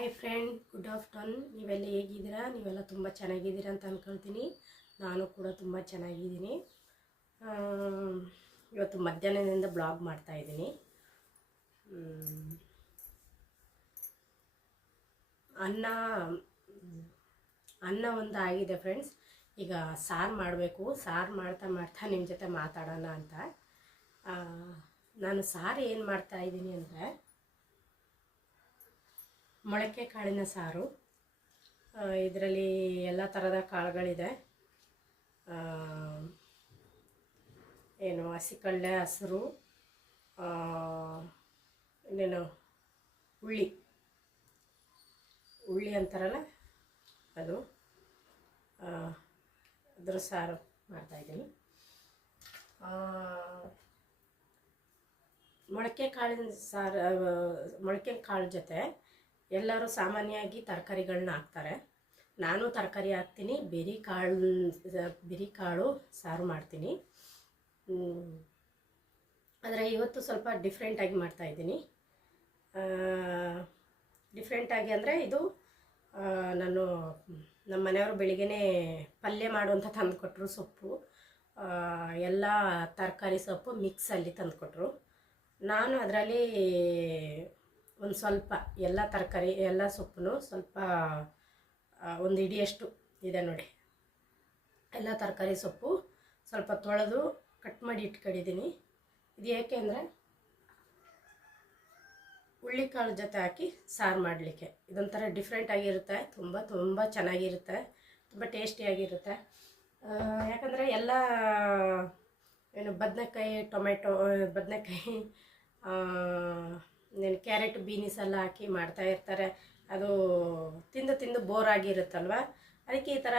Hi friend good afternoon ನೀವೆಲ್ಲ ಹೇಗಿದ್ದೀರಾ? ನೀವೆಲ್ಲ ತುಂಬ ಚೆನ್ನಾಗಿದ್ದೀರಾ ಅಂತ ಅಂದ್ಕೊಳ್ತೀನಿ ನಾನು ಕೂಡ ತುಂಬ ಚೆನ್ನಾಗಿದ್ದೀನಿ. ಇವತ್ತು ಮಧ್ಯಾಹ್ನದಿಂದ ಬ್ಲಾಗ್ ಮಾಡ್ತಾಯಿದ್ದೀನಿ ಅನ್ನ ಅನ್ನ ಒಂದು ಆಗಿದೆ ಫ್ರೆಂಡ್ಸ್ ಈಗ ಸಾರು ಮಾಡಬೇಕು. ಸಾರು ಮಾಡ್ತಾ ಮಾಡ್ತಾ ನಿಮ್ಮ ಜೊತೆ ಮಾತಾಡೋಣ ಅಂತ. ನಾನು ಸಾರು ಏನು ಮಾಡ್ತಾಯಿದ್ದೀನಿ ಅಂದರೆ ಮೊಳಕೆ ಕಾಳಿನ ಸಾರು. ಇದರಲ್ಲಿ ಎಲ್ಲ ಥರದ ಕಾಳುಗಳಿದೆ. ಏನು ಹಸಿಕಳ್ಳೆ ಹಸಿರು ಇನ್ನೇನು ಹುಳ್ಳಿ. ಹುಳ್ಳಿ ಅಂತಾರಲ್ಲ ಅದು. ಅದ್ರ ಸಾರು ಮಾಡ್ತಾಯಿದ್ದೀನಿ ಮೊಳಕೆ ಕಾಳಿನ ಸಾರು ಮೊಳಕೆ ಕಾಳು ಜೊತೆ ಎಲ್ಲರೂ ಸಾಮಾನ್ಯವಾಗಿ ತರಕಾರಿಗಳನ್ನ ಹಾಕ್ತಾರೆ. ನಾನು ತರಕಾರಿ ಹಾಕ್ತೀನಿ ಬೆರಿಕಾಳು ಕಾಳು, ಬೆರಿ ಕಾಳು ಸಾರು ಮಾಡ್ತೀನಿ. ಆದರೆ ಇವತ್ತು ಸ್ವಲ್ಪ ಡಿಫ್ರೆಂಟಾಗಿ ಮಾಡ್ತಾಯಿದ್ದೀನಿ ಡಿಫ್ರೆಂಟಾಗಿ ಅಂದರೆ ಇದು ನಾನು ನಮ್ಮ ಮನೆಯವರು ಬೆಳಿಗ್ಗೆ ಪಲ್ಯ ಮಾಡುವಂಥ ತಂದು ತಂದುಕೊಟ್ರು ಸೊಪ್ಪು. ಎಲ್ಲ ತರಕಾರಿ ಸೊಪ್ಪು ಮಿಕ್ಸಲ್ಲಿ ತಂದುಕೊಟ್ರು. ನಾನು ಅದರಲ್ಲಿ ಒಂದು ಸ್ವಲ್ಪ ಎಲ್ಲ ತರಕಾರಿ, ಎಲ್ಲ ಸೊಪ್ಪು ಸ್ವಲ್ಪ ಒಂದು ಇಡಿಯಷ್ಟು ಇದೆ ನೋಡಿ. ಎಲ್ಲ ತರಕಾರಿ ಸೊಪ್ಪು ಸ್ವಲ್ಪ ತೊಳೆದು ಕಟ್ ಮಾಡಿ ಇಟ್ಕೊಂಡಿದ್ದೀನಿ. ಇದು ಏಕೆ ಅಂದರೆ ಹುಳ್ಳಿಕಾಳು ಜೊತೆ ಹಾಕಿ ಸಾರು ಮಾಡಲಿಕ್ಕೆ. ಇದೊಂಥರ ಡಿಫ್ರೆಂಟ್ ಆಗಿರುತ್ತೆ, ತುಂಬ ತುಂಬ ಚೆನ್ನಾಗಿರುತ್ತೆ, ತುಂಬ ಟೇಸ್ಟಿಯಾಗಿರುತ್ತೆ ಯಾಕಂದರೆ ಎಲ್ಲ, ಏನು ಬದನೆಕಾಯಿ ಟೊಮೆಟೊ ಬದನೆಕಾಯಿ ಕ್ಯಾರೆಟ್ ಬೀನಿಸ್ ಎಲ್ಲ ಹಾಕಿ ಮಾಡ್ತಾ ಇರ್ತಾರೆ. ಅದು ತಿಂದು ತಿಂದು ಬೋರ್ ಆಗಿರುತ್ತಲ್ವ? ಅದಕ್ಕೆ ಈ ಥರ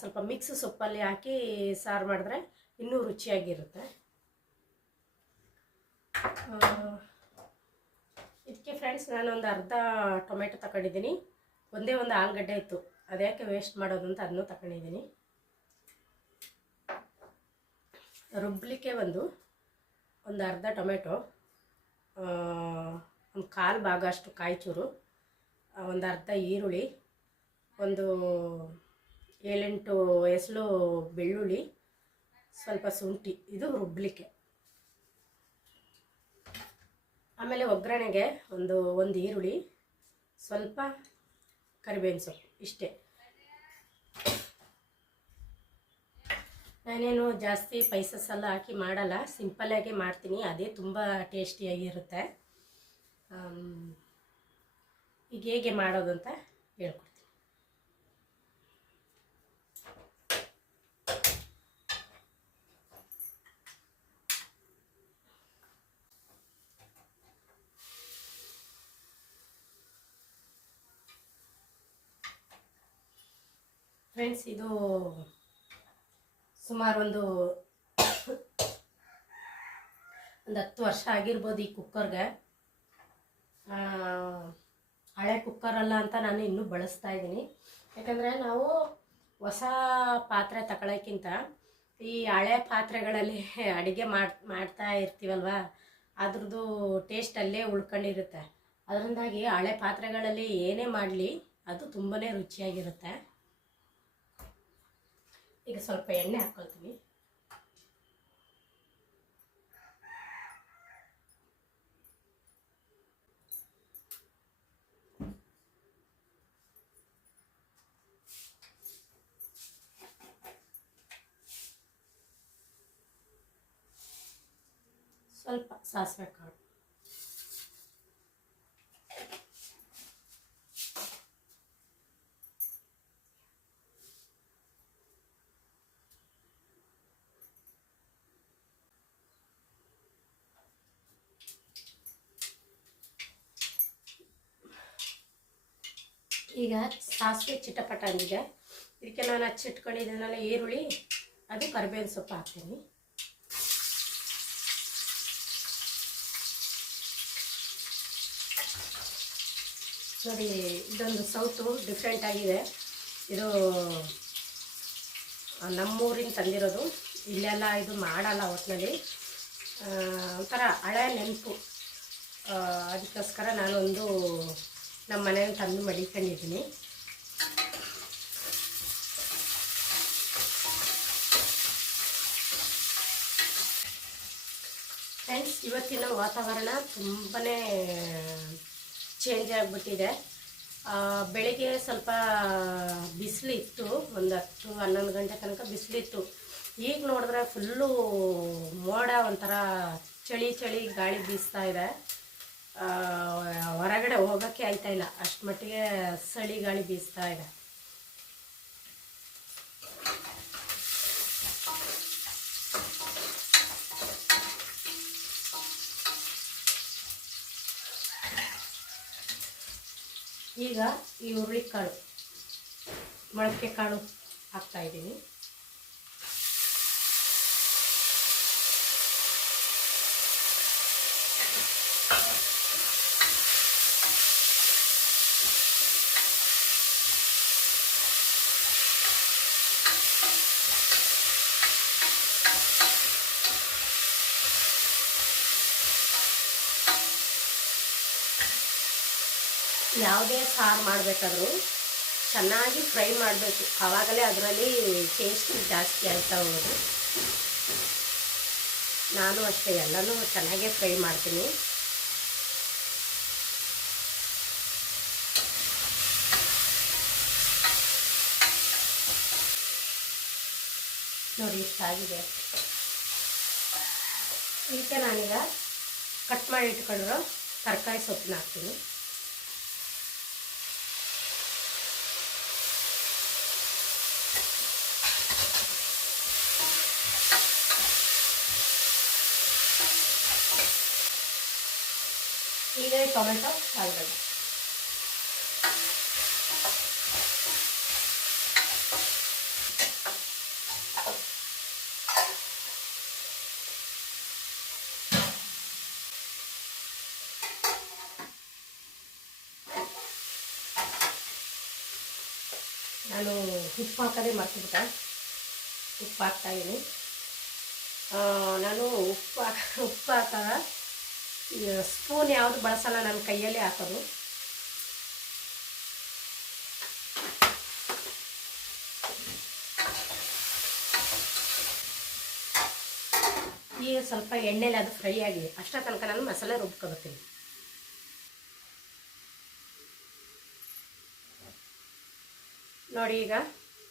ಸ್ವಲ್ಪ ಮಿಕ್ಸ್ ಸೊಪ್ಪಲ್ಲಿ ಹಾಕಿ ಸಾರು ಮಾಡಿದ್ರೆ ಇನ್ನೂ ರುಚಿಯಾಗಿರುತ್ತೆ. ಇದಕ್ಕೆ ಫ್ರೆಂಡ್ಸ್ ನಾನೊಂದು ಅರ್ಧ ಟೊಮೆಟೊ ತಗೊಂಡಿದ್ದೀನಿ ಒಂದೇ ಒಂದು ಆಲೂಗಡ್ಡೆ ಇತ್ತು. ಅದ್ಯಾಕೆ ವೇಸ್ಟ್ ಮಾಡೋದು ಅಂತ ಅದನ್ನು ತಗೊಂಡಿದ್ದೀನಿ ರುಬ್ಬಲಿಕ್ಕೆ ಒಂದು ಒಂದು ಅರ್ಧ ಟೊಮೆಟೊ. ಒಂದು ಕಾಲು ಭಾಗ ಅಷ್ಟು ಕಾಯಿಚೂರು. ಒಂದು ಅರ್ಧ ಈರುಳ್ಳಿ, ಒಂದು ಏಳೆಂಟು ಎಸಳು ಬೆಳ್ಳುಳ್ಳಿ, ಸ್ವಲ್ಪ ಶುಂಠಿ, ಇದು ರುಬ್ಬಲಿಕ್ಕೆ ಆಮೇಲೆ ಒಗ್ಗರಣೆಗೆ ಒಂದು ಒಂದು ಈರುಳ್ಳಿ, ಸ್ವಲ್ಪ ಕರಿಬೇವಿನ ಸೊಪ್ಪು, ಇಷ್ಟೇ. ನಾನೇನು ಜಾಸ್ತಿ ಪೈಸಸ್ ಎಲ್ಲ ಹಾಕಿ ಮಾಡಲ್ಲ ಸಿಂಪಲ್ಲಾಗಿ ಮಾಡ್ತೀನಿ, ಅದೇ ತುಂಬ ಟೇಸ್ಟಿಯಾಗಿರುತ್ತೆ ಈಗ ಹೇಗೆ ಮಾಡೋದು ಅಂತ ಹೇಳ್ಕೊಡ್ತೀನಿ. ಫ್ರೆಂಡ್ಸ್ ಇದು ಸುಮಾರು ಒಂದು ಒಂದು ಹತ್ತು ವರ್ಷ ಆಗಿರ್ಬೋದು ಈ ಕುಕ್ಕರ್ಗೆ. ಹಳೆ ಕುಕ್ಕರಲ್ಲ ಅಂತ ನಾನು ಇನ್ನೂ ಬಳಸ್ತಾ ಇದ್ದೀನಿ. ಯಾಕಂದರೆ ನಾವು ಹೊಸ ಪಾತ್ರೆ ತಗೊಳ್ಳೋಕ್ಕಿಂತ ಈ ಹಳೆ ಪಾತ್ರೆಗಳಲ್ಲಿ ಅಡುಗೆ ಮಾಡಿ, ಮಾಡ್ತಾ ಇರ್ತೀವಲ್ವ, ಅದ್ರದ್ದು ಟೇಸ್ಟ್ ಅಲ್ಲೇ ಉಳ್ಕೊಂಡಿರುತ್ತೆ. ಅದರಿಂದಾಗಿ ಹಳೆ ಪಾತ್ರೆಗಳಲ್ಲಿ ಏನೇ ಮಾಡಲಿ ಅದು ತುಂಬಾ ರುಚಿಯಾಗಿರುತ್ತೆ. ಈಗ ಸ್ವಲ್ಪ ಎಣ್ಣೆ ಹಾಕ್ಕೊಳ್ತೀನಿ ಸ್ವಲ್ಪ ಸಾಸಿವೆ ಕಾಳು. ಈಗ ಸಾಸಿವೆ ಚಿಟಪಟ ಇದಕ್ಕೆ ನಾನು ಹಚ್ಚಿಟ್ಕೊಂಡಿದ್ದೀನಲ್ಲ ಈರುಳ್ಳಿ, ಅದು ಕರಿಬೇವಿನ ಸೊಪ್ಪು ಹಾಕ್ತೀನಿ. ನೋಡಿ, ಇದೊಂದು ಸೌತು ಡಿಫ್ರೆಂಟ್ ಆಗಿದೆ. ಇದು ನಮ್ಮೂರಿಂದ ತಂದಿರೋದು. ಇಲ್ಲೆಲ್ಲ ಇದು ಮಾಡಲ್ಲ ಒಟ್ಟಿನಲ್ಲಿ ಒಂಥರ ಹಳೆ ನೆನಪು. ಅದಕ್ಕೋಸ್ಕರ ನಾನೊಂದು ನಮ್ಮ ಮನೆಯಲ್ಲಿ ತಂದು ಮಡಿಕೊಂಡಿದ್ದೀನಿ. ಫ್ರೆಂಡ್ಸ್ ಇವತ್ತಿನ ವಾತಾವರಣ ತುಂಬಾ ಚೇಂಜ್ ಆಗಿಬಿಟ್ಟಿದೆ. ಬೆಳಿಗ್ಗೆ ಸ್ವಲ್ಪ ಬಿಸಿಲಿತ್ತು, ಒಂದು ಹತ್ತು, ಹನ್ನೊಂದು ಗಂಟೆ ತನಕ ಬಿಸಿಲಿತ್ತು. ಈಗ ನೋಡಿದ್ರೆ ಫುಲ್ಲು ಮೋಡ ಒಂಥರ ಚಳಿ ಚಳಿ ಗಾಳಿ ಬೀಸ್ತಾ ಇದೆ. ಹೊರಗಡೆ ಹೋಗೋಕ್ಕೆ ಆಯ್ತಾ ಇಲ್ಲ. ಅಷ್ಟು ಮಟ್ಟಿಗೆ ಚಳಿ ಗಾಳಿ ಬೀಸ್ತಾ ಇದೆ. ಈಗ ಈ ಹುರುಳಿಕಾಳು ಮೊಳಕೆ ಕಾಳು ಹಾಕ್ತಾ ಇದ್ದೀನಿ. ಯಾವುದೇ ಸಾರು ಮಾಡಬೇಕಾದ್ರೂ ಚೆನ್ನಾಗಿ ಫ್ರೈ ಮಾಡಬೇಕು. ಆವಾಗಲೇ ಅದರಲ್ಲಿ ಟೇಸ್ಟ್ ಜಾಸ್ತಿ ಆಯ್ತಾ ಹೋಗೋದು. ನಾನು ಅಷ್ಟೇ, ಎಲ್ಲನೂ ಚೆನ್ನಾಗೇ ಫ್ರೈ ಮಾಡ್ತೀನಿ. ನೋಡಿ, ಇಷ್ಟಾಗಿದೆ. ಇದಕ್ಕೆ ನಾನೀಗ ಕಟ್ ಮಾಡಿ ಇಟ್ಕೊಂಡಿರೋ ತರಕಾರಿ ಸೊಪ್ಪನ್ನ ಹಾಕ್ತೀನಿ. ಈಗ ಈ ಟೊಮೆಟೊ ಆಲ್ರೆಡಿ ನಾನು ಉಪ್ಪು ಹಾಕೋದೇ ಮರ್ತಿಬಿಟ್ಟೆ ಉಪ್ಪು ಹಾಕ್ತಾಯಿದ್ದೀನಿ ನಾನು ಉಪ್ಪು ಹಾಕ ಉಪ್ಪು ಹಾಕಾಗ ಸ್ಪೂನ್ ಯಾವುದು ಬಳಸಲ್ಲ ನನ್ನ ಕೈಯಲ್ಲಿ ಹಾಕೋದು. ಈಗ ಸ್ವಲ್ಪ ಎಣ್ಣೆಲಿ ಅದು ಫ್ರೈ ಆಗಿದೆ. ಅಷ್ಟ ತನಕ ನಾನು ಮಸಾಲೆ ರುಬ್ಕೊಬರ್ತೀನಿ ನೋಡಿ ಈಗ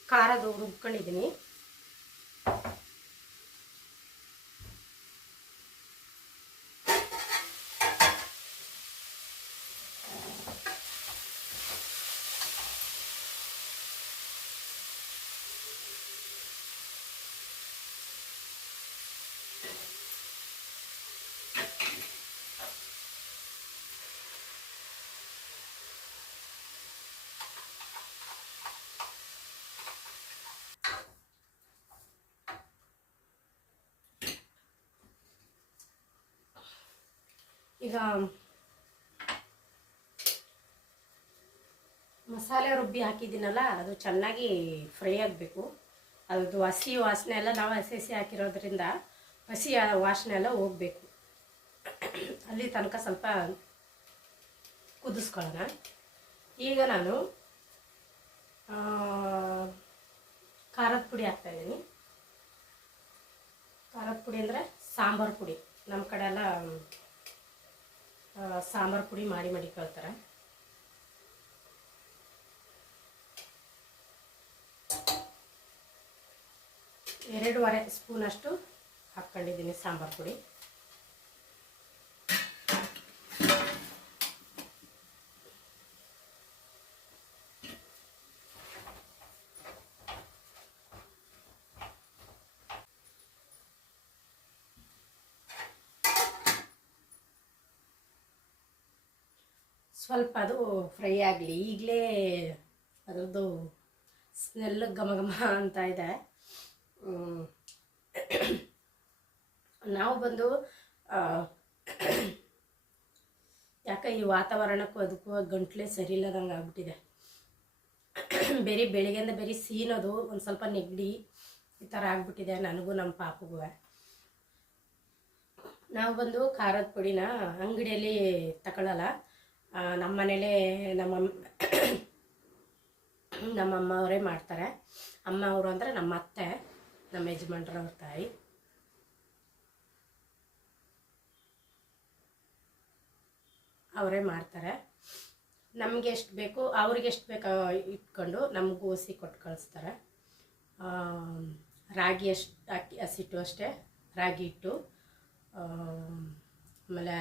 ಖಾರದು ರುಬ್ಕೊಂಡಿದ್ದೀನಿ. ಈಗ ಮಸಾಲೆ ರುಬ್ಬಿ ಹಾಕಿದ್ದೀನಲ್ಲ, ಅದು ಚೆನ್ನಾಗಿ ಫ್ರೈ ಆಗಬೇಕು. ಅದು ಹಸಿ ವಾಸನೆ ಎಲ್ಲ ನಾವು ಹಸಿ ಹಸಿ ಹಾಕಿರೋದ್ರಿಂದ ಹಸಿ ವಾಸನೆ ಎಲ್ಲ ಹೋಗಬೇಕು. ಅಲ್ಲಿ ತನಕ ಸ್ವಲ್ಪ ಕುದಿಸ್ಕೊಳ್ಳೋಣ. ಈಗ ನಾನು ಖಾರದ ಪುಡಿ ಹಾಕ್ತಾಯಿದ್ದೀನಿ ಖಾರದ ಪುಡಿ ಅಂದರೆ ಸಾಂಬಾರು ಪುಡಿ. ನಮ್ಮ ಕಡೆ ಎಲ್ಲ ಸಾಂಬಾರು ಪುಡಿ ಮಾಡಿ ಮಾಡಿ ಕಳ್ತಾರೆ. ಎರಡೂವರೆ ಸ್ಪೂನಷ್ಟು ಹಾಕ್ಕೊಂಡಿದ್ದೀನಿ ಸಾಂಬಾರು ಪುಡಿ. ಸ್ವಲ್ಪ ಅದು ಫ್ರೈ ಆಗಲಿ. ಈಗಲೇ ಅದರದ್ದು ಸ್ಮೆಲ್ ಘಮ ಘಮ ಅಂತ ಇದೆ. ನಾವು ಬಂದು ಯಾಕೆ ಈ ವಾತಾವರಣಕ್ಕೂ ಅದಕ್ಕೂ ಗಂಟ್ಲೆ ಸರಿ ಇಲ್ಲದಂಗೆ ಆಗ್ಬಿಟ್ಟಿದೆ. ಬೇರೆ ಬೆಳಿಗ್ಗೆಯಿಂದ ಬೇರೆ ಸೀನೋದು ಒಂದು ಸ್ವಲ್ಪ ನೆಗಡಿ ಈ ಥರ ಆಗ್ಬಿಟ್ಟಿದೆ ನನಗೂ ನಮ್ಮ ಪಾಪಗೂ. ನಾವು ಬಂದು ಖಾರದ ಪುಡಿನ ಅಂಗಡಿಯಲ್ಲಿ ತಗೊಳ್ಳಲ್ಲ ನಮ್ಮ ಮನೇಲಿ ನಮ್ಮ ಅಮ್ಮ ಅವರೇ ಮಾಡ್ತಾರೆ. ಅಮ್ಮ ಅವರು ಅಂದರೆ ನಮ್ಮ ಅತ್ತೆ, ನಮ್ಮ ಯಜಮಾನ್ರವ್ರ ತಾಯಿ. ಅವರೇ ಮಾಡ್ತಾರೆ. ನಮಗೆ ಎಷ್ಟು ಬೇಕು, ಅವ್ರಿಗೆ ಎಷ್ಟು ಬೇಕೋ ಇಟ್ಕೊಂಡು ನಮಗೂ ಹಸಿ ಕೊಟ್ಟು ಕಳಿಸ್ತಾರೆ. ರಾಗಿ ಅಷ್ಟು, ಅಕ್ಕಿ ಹಸಿಟ್ಟು ಅಷ್ಟೇ, ರಾಗಿ ಹಿಟ್ಟು ಆಮೇಲೆ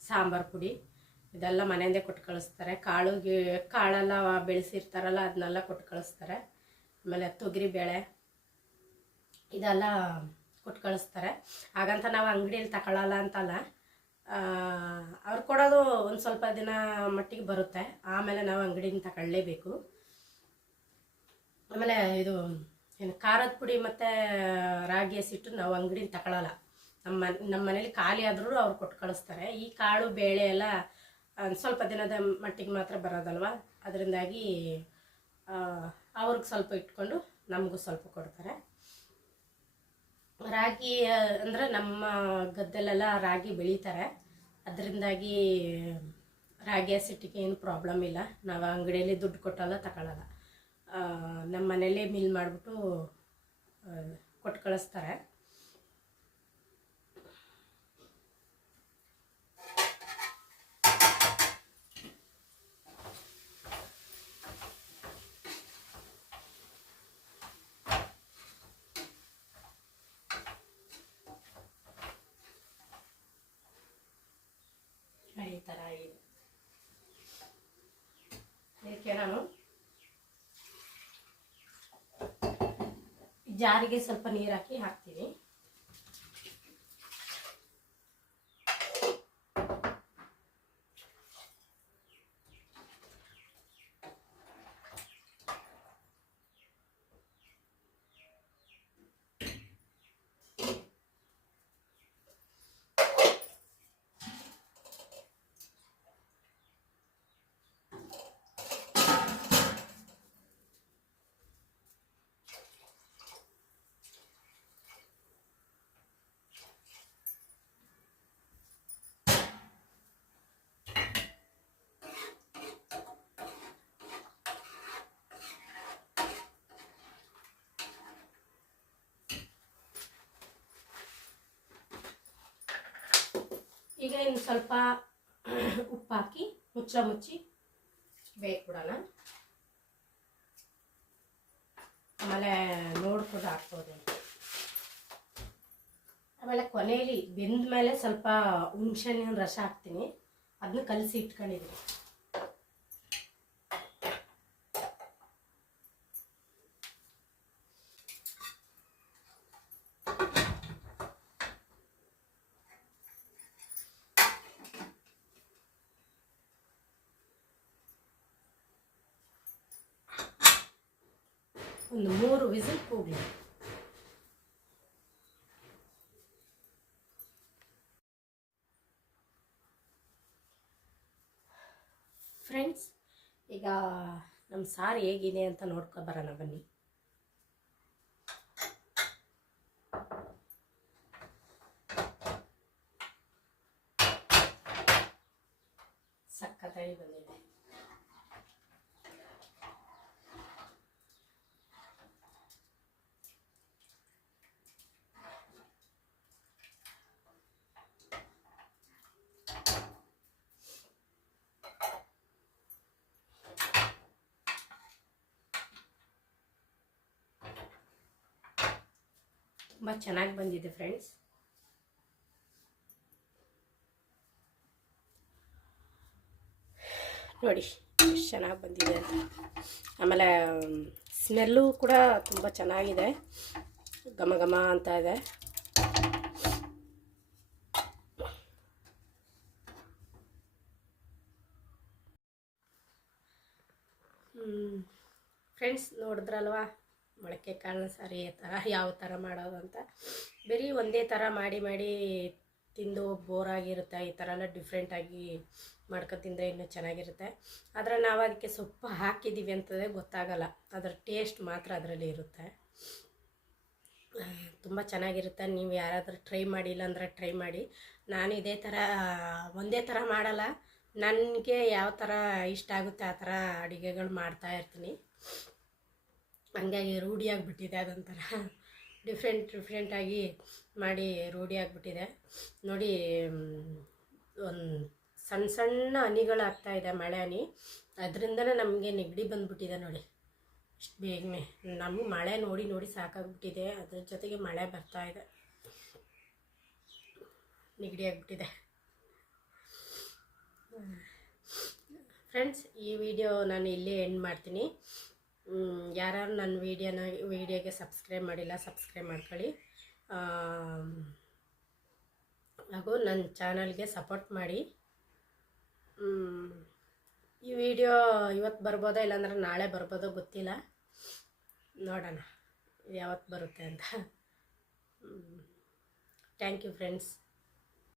ಸಾಂಬಾರು ಪುಡಿ. ಇದೆಲ್ಲ ಮನೆಯಿಂದೇ ಕೊಟ್ಟು ಕಳಿಸ್ತಾರೆ. ಕಾಳು ಗಿ ಕಾಳೆಲ್ಲ ಬೆಳೆಸಿರ್ತಾರಲ್ಲ, ಅದನ್ನೆಲ್ಲ ಕೊಟ್ಟು ಕಳಿಸ್ತಾರೆ. ಆಮೇಲೆ ತೊಗರಿ ಬೇಳೆ, ಇದೆಲ್ಲ ಕೊಟ್ಟು ಕಳಿಸ್ತಾರೆ. ಹಾಗಂತ ನಾವು ಅಂಗಡಿಯಲ್ಲಿ ತಗೊಳ್ಳಲ್ಲ ಅಂತಲ್ಲ ಅವ್ರು ಕೊಡೋದು ಒಂದು ಸ್ವಲ್ಪ ದಿನ ಮಟ್ಟಿಗೆ ಬರುತ್ತೆ. ಆಮೇಲೆ ನಾವು ಅಂಗಡಿನ ತಗೊಳ್ಳೇಬೇಕು. ಆಮೇಲೆ ಇದು, ಏನು, ಖಾರದ ಪುಡಿ ಮತ್ತು ರಾಗಿ ಹಸಿಟ್ಟು ನಾವು ಅಂಗಡಿನ ತಗೊಳ್ಳಲ್ಲ ನಮ್ಮ ನಮ್ಮ ಮನೇಲಿ ಖಾಲಿ ಆದರೂ ಅವ್ರು ಕೊಟ್ಟು ಕಳಿಸ್ತಾರೆ. ಈ ಕಾಳು, ಬೇಳೆ ಎಲ್ಲ ಸ್ವಲ್ಪ ದಿನದ ಮಟ್ಟಿಗೆ ಮಾತ್ರ ಬರೋದಲ್ವ? ಅದರಿಂದಾಗಿ ಅವ್ರಿಗೆ ಸ್ವಲ್ಪ ಇಟ್ಕೊಂಡು ನಮಗೂ ಸ್ವಲ್ಪ ಕೊಡ್ತಾರೆ. ರಾಗಿ ಅಂದರೆ ನಮ್ಮ ಗದ್ದೆಲೆಲ್ಲ ರಾಗಿ ಬೆಳೀತಾರೆ. ಅದರಿಂದಾಗಿ ರಾಗಿ ಹಸಿಟ್ಟಿಗೆ ಏನು ಪ್ರಾಬ್ಲಮ್ ಇಲ್ಲ. ನಾವು ಅಂಗಡಿಯಲ್ಲಿ ದುಡ್ಡು ಕೊಟ್ಟಲ್ಲ ತಗೊಳ್ಳಲ್ಲ ನಮ್ಮ ಮನೇಲೇ ಮಿಲ್ ಮಾಡಿಬಿಟ್ಟು ಕೊಟ್ಟು ಕಳಿಸ್ತಾರೆ ಈ ಥರ ಇದೆ ಇದಕ್ಕೆ ನಾನು ಜಾರಿಗೆ ಸ್ವಲ್ಪ ನೀರು ಹಾಕಿ ಹಾಕ್ತೀನಿ. ಈಗ ಇನ್ನು ಸ್ವಲ್ಪ ಉಪ್ಪು ಹಾಕಿ ಮುಚ್ಚ ಮುಚ್ಚಿ ಬೇಯಿಸ್ಬಿಡೋಣ ಆಮೇಲೆ ನೋಡ್ಕೊಂಡು ಹಾಕ್ಬೋದು ಆಮೇಲೆ ಕೊನೆಯಲ್ಲಿ ಬೆಂದ ಮೇಲೆ ಸ್ವಲ್ಪ ಹುಣ್ಸೆಹಣ್ಣಿನ ರಸ ಹಾಕ್ತೀನಿ. ಅದನ್ನ ಕಲಸಿ ಇಟ್ಕೊಂಡಿದ್ದೀನಿ ಒಂದು ಮೂರು ಫ್ರೆಂಡ್ಸ್ ಈಗ ನಮ್ಮ ಸಾರು ಹೇಗಿದೆ ಅಂತ ನೋಡ್ಕೊ ಬರೋಣ ಬನ್ನಿ. ಸಕ್ಕತ್ತಾಗಿ ಬಂದಿದೆ. ತುಂಬ ಚೆನ್ನಾಗಿ ಬಂದಿದೆ ಫ್ರೆಂಡ್ಸ್ ನೋಡಿ ಚೆನ್ನಾಗಿ ಬಂದಿದೆ ಅಂತ. ಆಮೇಲೆ ಸ್ಮೆಲ್ಲು ಕೂಡ ತುಂಬ ಚೆನ್ನಾಗಿದೆ. ಘಮ ಘಮ ಅಂತ ಇದೆ. ಫ್ರೆಂಡ್ಸ್ ನೋಡಿದ್ರಲ್ವಾ? ಮೊಳಕೆ ಕಾಳಿನ ಈ ಥರ ಯಾವ ಥರ ಮಾಡೋದು ಅಂತ. ಬರೀ ಒಂದೇ ಥರ ಮಾಡಿ ಮಾಡಿ ತಿಂದು ಬೋರಾಗಿರುತ್ತೆ, ಈ ಥರ ಎಲ್ಲ ಡಿಫ್ರೆಂಟಾಗಿ ಮಾಡ್ಕೊ ತಿಂದರೆ ಇನ್ನೂ ಚೆನ್ನಾಗಿರುತ್ತೆ. ಆದರೆ ನಾವು ಅದಕ್ಕೆ ಸೊಪ್ಪು ಹಾಕಿದ್ದೀವಿ ಅಂತದೇ ಗೊತ್ತಾಗಲ್ಲ, ಅದರ ಟೇಸ್ಟ್ ಮಾತ್ರ ಅದರಲ್ಲಿ ಇರುತ್ತೆ. ತುಂಬ ಚೆನ್ನಾಗಿರುತ್ತೆ, ನೀವು ಯಾರಾದರೂ ಟ್ರೈ ಮಾಡಿಲ್ಲ ಅಂದರೆ ಟ್ರೈ ಮಾಡಿ. ನಾನು ಇದೇ ಥರ ಒಂದೇ ಥರ ಮಾಡಲ್ಲ, ನನಗೆ ಯಾವ ಥರ ಇಷ್ಟ ಆಗುತ್ತೆ ಆ ಥರ ಅಡುಗೆಗಳು ಮಾಡ್ತಾ ಇರ್ತೀನಿ. ಹಂಗಾಗಿ ರೂಢಿಯಾಗಿಬಿಟ್ಟಿದೆ ಅದೊಂಥರ. ಡಿಫ್ರೆಂಟ್ ಡಿಫ್ರೆಂಟಾಗಿ ಮಾಡಿ ರೂಢಿಯಾಗಿಬಿಟ್ಟಿದೆ ನೋಡಿ ಒಂದು ಸಣ್ಣ ಸಣ್ಣ ಹನಿಗಳಾಗ್ತಾ ಇದೆ, ಮಳೆ ಹನಿ. ಅದರಿಂದನೇ ನಮಗೆ ನೆಗಡಿ ಬಂದ್ಬಿಟ್ಟಿದೆ ನೋಡಿ. ಇಷ್ಟು ಬೇಗನೆ. ನಮಗೆ ಮಳೆ ನೋಡಿ ನೋಡಿ ಸಾಕಾಗ್ಬಿಟ್ಟಿದೆ. ಅದ್ರ ಜೊತೆಗೆ ಮಳೆ ಬರ್ತಾ ಇದೆ. ನೆಗಡಿ ಆಗಿಬಿಟ್ಟಿದೆ. ಫ್ರೆಂಡ್ಸ್ ಈ ವಿಡಿಯೋ ನಾನು ಇಲ್ಲೇ ಎಂಡ್ ಮಾಡ್ತೀನಿ. ಯಾರ್ಯಾರು ನನ್ನ ವೀಡಿಯೋನ, ವಿಡಿಯೋಗೆ ಸಬ್ಸ್ಕ್ರೈಬ್ ಮಾಡಿಲ್ಲ ಸಬ್ಸ್ಕ್ರೈಬ್ ಮಾಡ್ಕೊಳ್ಳಿ. ಹಾಗೂ ನನ್ನ ಚಾನಲ್ಗೆ ಸಪೋರ್ಟ್ ಮಾಡಿ. ಈ ವಿಡಿಯೋ ಇವತ್ತು ಬರ್ಬೋದಾ ಇಲ್ಲಾಂದ್ರೆ ನಾಳೆ ಬರ್ಬೋದೋ ಗೊತ್ತಿಲ್ಲ. ನೋಡೋಣ, ಯಾವತ್ತು ಬರುತ್ತೆ ಅಂತ. Thank you friends